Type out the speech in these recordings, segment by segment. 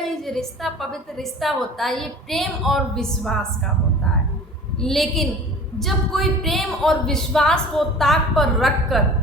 ये जो रिश्ता पवित्र रिश्ता होता है ये प्रेम और विश्वास का होता है। लेकिन जब कोई प्रेम और विश्वास को ताक पर रखकर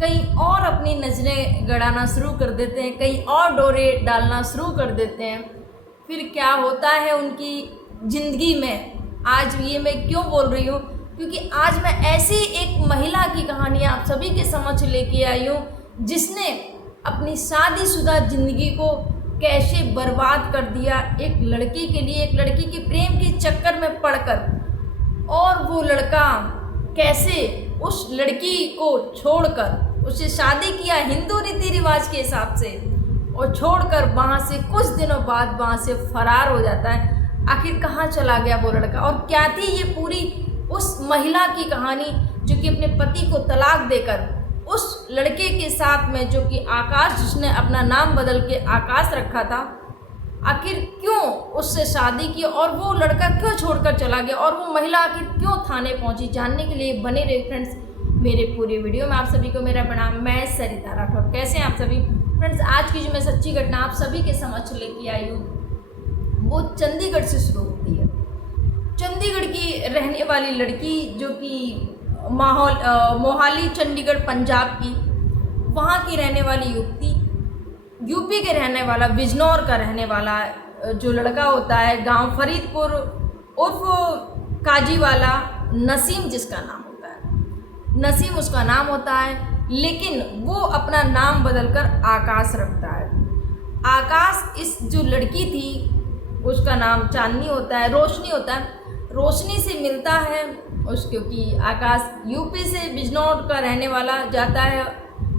कहीं और अपनी नज़रें गड़ाना शुरू कर देते हैं, कहीं और डोरे डालना शुरू कर देते हैं, फिर क्या होता है उनकी ज़िंदगी में। आज ये मैं क्यों बोल रही हूँ, क्योंकि आज मैं ऐसी एक महिला की कहानी आप सभी के समक्ष लेके आई हूँ जिसने अपनी शादीशुदा ज़िंदगी को कैसे बर्बाद कर दिया एक लड़की के लिए, एक लड़की के प्रेम के चक्कर में पड़कर। और वो लड़का कैसे उस लड़की को छोड़कर उससे शादी किया हिंदू रीति रिवाज के हिसाब से, और छोड़कर वहाँ से कुछ दिनों बाद वहाँ से फरार हो जाता है। आखिर कहाँ चला गया वो लड़का, और क्या थी ये पूरी उस महिला की कहानी जो कि अपने पति को तलाक देकर उस लड़के के साथ में, जो कि आकाश, जिसने अपना नाम बदल के आकाश रखा था, आखिर क्यों उससे शादी की और वो लड़का क्यों छोड़कर चला गया, और वो महिला आखिर क्यों थाने पहुंची, जानने के लिए बने रहे फ्रेंड्स मेरे पूरी वीडियो में। आप सभी को मेरा प्रणाम, मैं सरिता राठौर। कैसे हैं आप सभी फ्रेंड्स। आज की जो मैं सच्ची घटना आप सभी के समक्ष लेके आई हूँ वो चंडीगढ़ से शुरू होती है। चंडीगढ़ की रहने वाली लड़की, जो कि मोहाली चंडीगढ़ पंजाब की, वहाँ की रहने वाली युवती, यूपी के रहने वाला, बिजनौर का रहने वाला जो लड़का होता है, गांव फरीदपुर उर्फ काजीवाला, नसीम जिसका नाम होता है, नसीम उसका नाम होता है। लेकिन वो अपना नाम बदलकर आकाश रखता है। आकाश इस जो लड़की थी उसका नाम चांदनी होता है, रोशनी होता है, रोशनी से मिलता है क्योंकि आकाश यूपी से बिजनौर का रहने वाला जाता है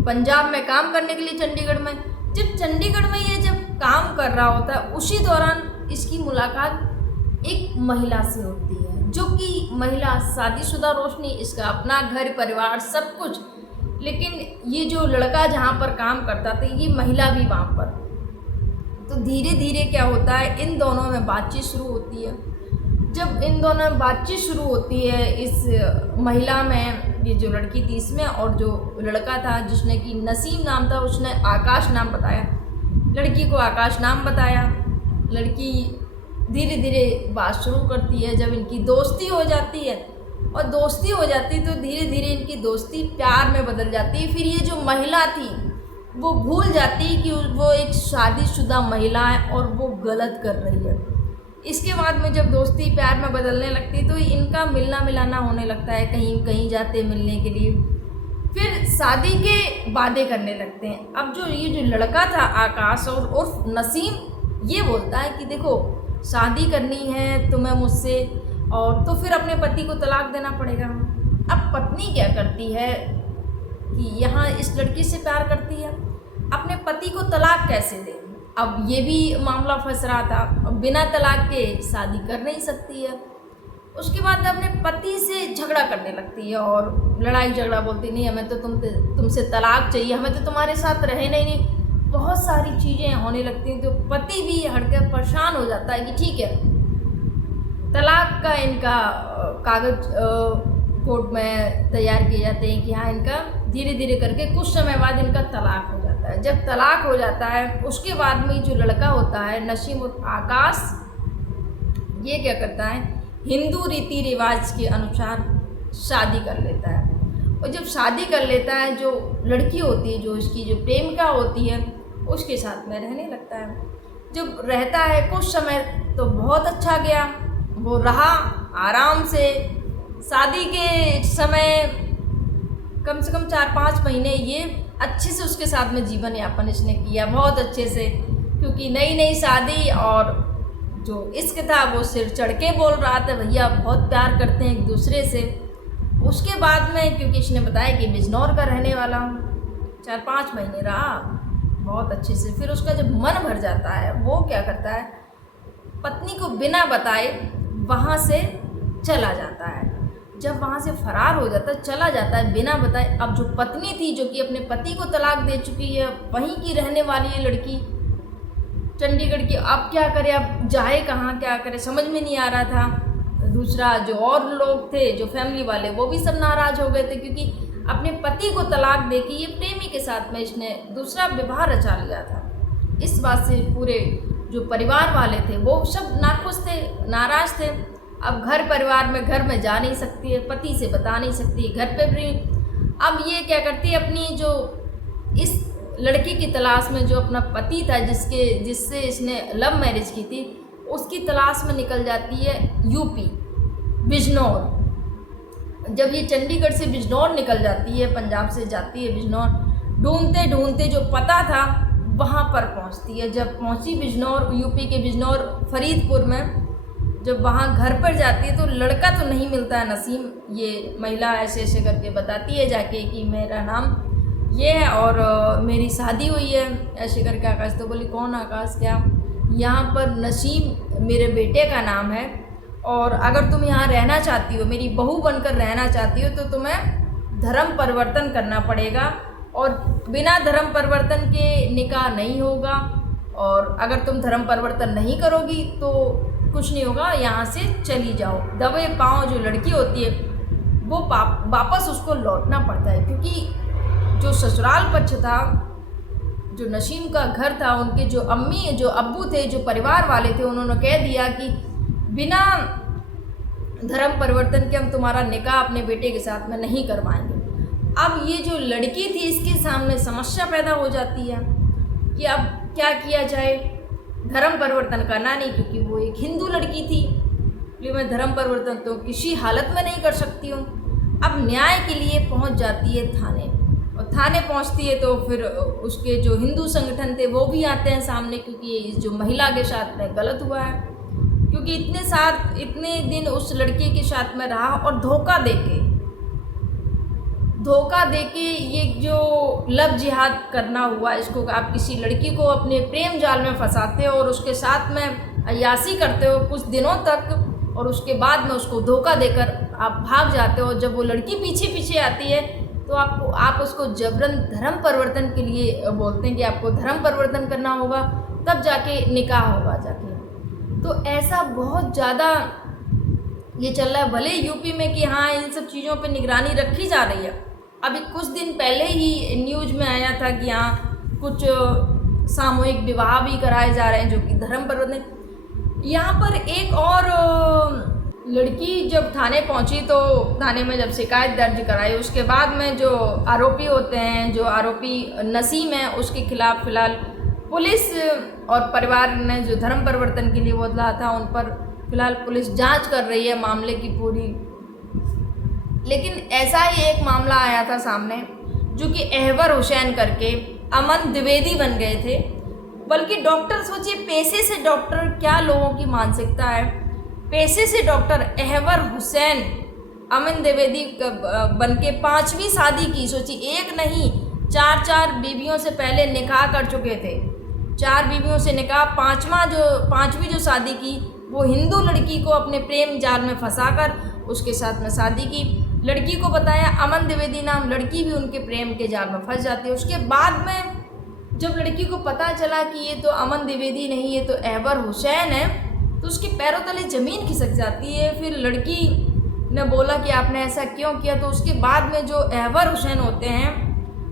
पंजाब में काम करने के लिए चंडीगढ़ में। जब चंडीगढ़ में ये जब काम कर रहा होता है उसी दौरान इसकी मुलाकात एक महिला से होती है, जो कि महिला शादीशुदा रोशनी, इसका अपना घर परिवार सब कुछ। लेकिन ये जो लड़का जहाँ पर काम करता था ये महिला भी वहाँ पर। तो धीरे धीरे क्या होता है, इन दोनों में बातचीत शुरू होती है। जब इन दोनों में बातचीत शुरू होती है, इस महिला में, ये जो लड़की थी इसमें, और जो लड़का था जिसने कि नसीम नाम था, उसने आकाश नाम बताया, लड़की को आकाश नाम बताया। लड़की धीरे धीरे बात शुरू करती है। जब इनकी दोस्ती हो जाती है, और दोस्ती हो जाती है तो धीरे धीरे इनकी दोस्ती प्यार में बदल जाती है। फिर ये जो महिला थी वो भूल जाती है कि वो एक शादीशुदा महिला है और वो गलत कर रही है। इसके बाद में जब दोस्ती प्यार में बदलने लगती है तो इनका मिलना मिलाना होने लगता है, कहीं कहीं जाते मिलने के लिए। फिर शादी के वादे करने लगते हैं। अब जो ये जो लड़का था आकाश और उर्फ नसीम, ये बोलता है कि देखो शादी करनी है तुम्हें मुझसे, और तो फिर अपने पति को तलाक देना पड़ेगा। अब पत्नी क्या करती है कि यहाँ इस लड़की से प्यार करती है, अपने पति को तलाक कैसे दे। अब ये भी मामला फंस रहा था। अब बिना तलाक के शादी कर नहीं सकती है। उसके बाद अपने पति से झगड़ा करने लगती है और लड़ाई झगड़ा बोलती, नहीं हमें तो तुमसे तलाक चाहिए, हमें तो तुम्हारे साथ रहे नहीं। बहुत सारी चीज़ें होने लगती हैं। तो पति भी हड़कर परेशान हो जाता है कि ठीक है, तलाक का इनका कागज कोर्ट में तैयार किए जाते हैं कि हाँ इनका धीरे धीरे करके कुछ समय बाद इनका तलाक हो जाता है। जब तलाक हो जाता है उसके बाद में जो लड़का होता है नसीम और आकाश, ये क्या करता है, हिंदू रीति रिवाज के अनुसार शादी कर लेता है। और जब शादी कर लेता है, जो लड़की होती है, जो इसकी जो प्रेमिका होती है, उसके साथ में रहने लगता है। जब रहता है कुछ समय तो बहुत अच्छा गया, वो रहा आराम से। शादी के समय कम से कम 4-5 महीने ये अच्छे से उसके साथ में जीवन यापन इसने किया, बहुत अच्छे से, क्योंकि नई नई शादी और जो इश्क था वो सिर चढ़ के बोल रहा था, भैया बहुत प्यार करते हैं एक दूसरे से। उसके बाद में क्योंकि इसने बताया कि बिजनौर का रहने वाला हूँ, 4-5 महीने रहा बहुत अच्छे से। फिर उसका जब मन भर जाता है वो क्या करता है, पत्नी को बिना बताए वहाँ से चला जाता है। जब वहाँ से फरार हो जाता है, चला जाता है बिना बताए। अब जो पत्नी थी, जो कि अपने पति को तलाक दे चुकी है, वहीं की रहने वाली है लड़की चंडीगढ़ की, अब क्या करे, अब जाए कहाँ, क्या करे, समझ में नहीं आ रहा था। दूसरा जो और लोग थे, जो फैमिली वाले, वो भी सब नाराज़ हो गए थे, क्योंकि अपने पति को तलाक दे के ये प्रेमी के साथ में इसने दूसरा विवाह रचा लिया था। इस बात से पूरे जो परिवार वाले थे वो सब नाखुश थे, नाराज़ थे। अब घर परिवार में घर में जा नहीं सकती है, पति से बता नहीं सकती है, घर पे भी। अब ये क्या करती है, अपनी जो इस लड़की की तलाश में, जो अपना पति था जिससे इसने लव मैरिज की थी, उसकी तलाश में निकल जाती है यूपी बिजनौर। जब ये चंडीगढ़ से बिजनौर निकल जाती है, पंजाब से जाती है बिजनौर, ढूंढते ढूंढते जो पता था वहाँ पर पहुँचती है। जब पहुँची बिजनौर, यूपी के बिजनौर फरीदपुर में, जब वहाँ घर पर जाती है तो लड़का तो नहीं मिलता है नसीम। ये महिला ऐसे ऐसे करके बताती है जाके कि मेरा नाम ये है और मेरी शादी हुई है, ऐसे करके। आकाश तो बोली कौन आकाश, क्या? यहाँ पर नसीम मेरे बेटे का नाम है और अगर तुम यहाँ रहना चाहती हो, मेरी बहू बनकर रहना चाहती हो, तो तुम्हें धर्म परिवर्तन करना पड़ेगा और बिना धर्म परिवर्तन के निकाह नहीं होगा। और अगर तुम धर्म परिवर्तन नहीं करोगी तो कुछ नहीं होगा, यहाँ से चली जाओ। दबे पाँव जो लड़की होती है वो वापस उसको लौटना पड़ता है, क्योंकि जो ससुराल पक्ष था, जो नसीम का घर था, उनके जो अम्मी जो अब्बू थे, जो परिवार वाले थे, उन्होंने कह दिया कि बिना धर्म परिवर्तन के हम तुम्हारा निकाह अपने बेटे के साथ में नहीं करवाएंगे। अब ये जो लड़की थी, इसके सामने समस्या पैदा हो जाती है कि अब क्या किया जाए। धर्म परिवर्तन करना नहीं, क्योंकि वो एक हिंदू लड़की थी, इसलिए मैं धर्म परिवर्तन तो किसी हालत में नहीं कर सकती हूँ। अब न्याय के लिए पहुँच जाती है थाने, और थाने पहुँचती है तो फिर उसके जो हिंदू संगठन थे वो भी आते हैं सामने, क्योंकि इस जो महिला के साथ में गलत हुआ है, क्योंकि इतने दिन उस लड़के के साथ में रहा और धोखा देके ये जो लव जिहाद करना हुआ, इसको आप किसी लड़की को अपने प्रेम जाल में फंसाते हो और उसके साथ में अय्यासी करते हो कुछ दिनों तक, और उसके बाद में उसको धोखा देकर आप भाग जाते हो। जब वो लड़की पीछे पीछे आती है तो आप उसको जबरन धर्म परिवर्तन के लिए बोलते हैं कि आपको धर्म परिवर्तन करना होगा, तब जाके निकाह होगा जाके। तो ऐसा बहुत ज़्यादा ये चल रहा है, भले यूपी में कि हाँ इन सब चीज़ों पे निगरानी रखी जा रही है। अभी कुछ दिन पहले ही न्यूज़ में आया था कि यहाँ कुछ सामूहिक विवाह भी कराए जा रहे हैं, जो कि धर्म परिवर्तन। यहाँ पर एक और लड़की जब थाने पहुँची तो थाने में जब शिकायत दर्ज कराई, उसके बाद में जो आरोपी होते हैं, जो आरोपी नसीम है, उसके खिलाफ फ़िलहाल पुलिस और परिवार ने जो धर्म परिवर्तन के लिए बोला था, उन पर फ़िलहाल पुलिस जांच कर रही है मामले की पूरी। लेकिन ऐसा ही एक मामला आया था सामने, जो कि अहवर हुसैन करके अमन द्विवेदी बन गए थे। बल्कि डॉक्टर, सोचिए पेशे से डॉक्टर, क्या लोगों की मानसिकता है, पेशे से डॉक्टर अहवर हुसैन अमन द्विवेदी बन के 5वीं शादी की। सोचिए, एक नहीं 4 बीवियों से पहले निकाह कर चुके थे, 4 बीवियों से निकाह, 5वीं जो शादी की वो हिंदू लड़की को अपने प्रेम जाल में फंसाकर उसके साथ में शादी की। लड़की को बताया अमन द्विवेदी नाम, लड़की भी उनके प्रेम के जाल में फंस जाती है। उसके बाद में जब लड़की को पता चला कि ये तो अमन द्विवेदी नहीं, ये तो अहवर हुसैन है, तो उसके पैरों तले ज़मीन खिसक जाती है। फिर लड़की ने बोला कि आपने ऐसा क्यों किया, तो उसके बाद में जो अहवर हुसैन होते हैं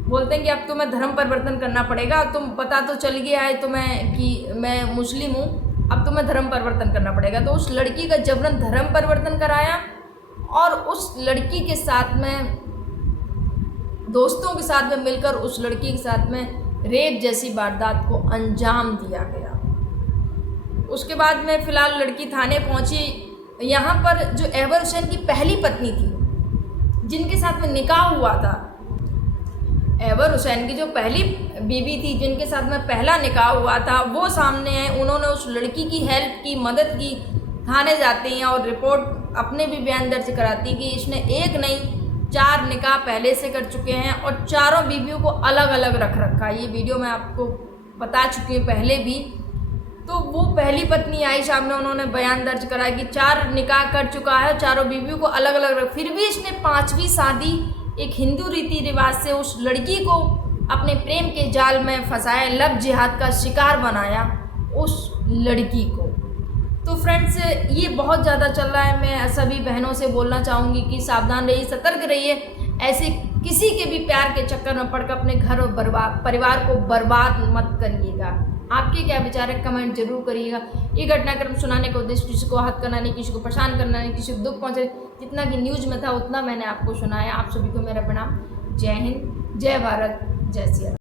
बोलते हैं कि अब तुम्हें धर्म परिवर्तन करना पड़ेगा, तुम पता तो चल गया है तुम्हें कि मैं मुस्लिम हूँ, अब तुम्हें धर्म परिवर्तन करना पड़ेगा। तो उस लड़की का जबरन धर्म परिवर्तन कराया और उस लड़की के साथ में, दोस्तों के साथ में मिलकर उस लड़की के साथ में रेप जैसी वारदात को अंजाम दिया गया। उसके बाद में फ़िलहाल लड़की थाने पहुंची। यहाँ पर जो अहवर हुसैन की पहली पत्नी थी, जिनके साथ में निकाह हुआ था, अहवर हुसैन की जो पहली बीवी थी, जिनके साथ में पहला निकाह हुआ था, वो सामने है। उन्होंने उस लड़की की हेल्प की, मदद की। थाने जाती हैं और रिपोर्ट अपने भी बयान दर्ज कराती कि इसने एक नहीं 4 निकाह पहले से कर चुके हैं और चारों बीवियों को अलग अलग रख रखा है। ये वीडियो मैं आपको बता चुकी हूँ पहले भी। तो वो पहली पत्नी आई सामने, उन्होंने बयान दर्ज कराया कि 4 निकाह कर चुका है, चारों बीवियों को अलग अलग रख। फिर भी इसने 5वीं शादी एक हिंदू रीति रिवाज से उस लड़की को अपने प्रेम के जाल में फंसाया, लव जिहाद का शिकार बनाया उस लड़की को। तो फ्रेंड्स, ये बहुत ज़्यादा चल रहा है। मैं सभी बहनों से बोलना चाहूँगी कि सावधान रहिए, सतर्क रहिए, ऐसे किसी के भी प्यार के चक्कर में पड़कर अपने घर और परिवार को बर्बाद मत करिएगा। आपके क्या विचार है कमेंट जरूर करिएगा। ये घटनाक्रम सुनाने का उद्देश्य किसी को आहत करना नहीं, किसी को परेशान करना नहीं, किसी को दुख पहुंचे, जितना कि न्यूज में था उतना मैंने आपको सुनाया। आप सभी को मेरा प्रणाम। जय हिंद, जय भारत, जय सिया राम।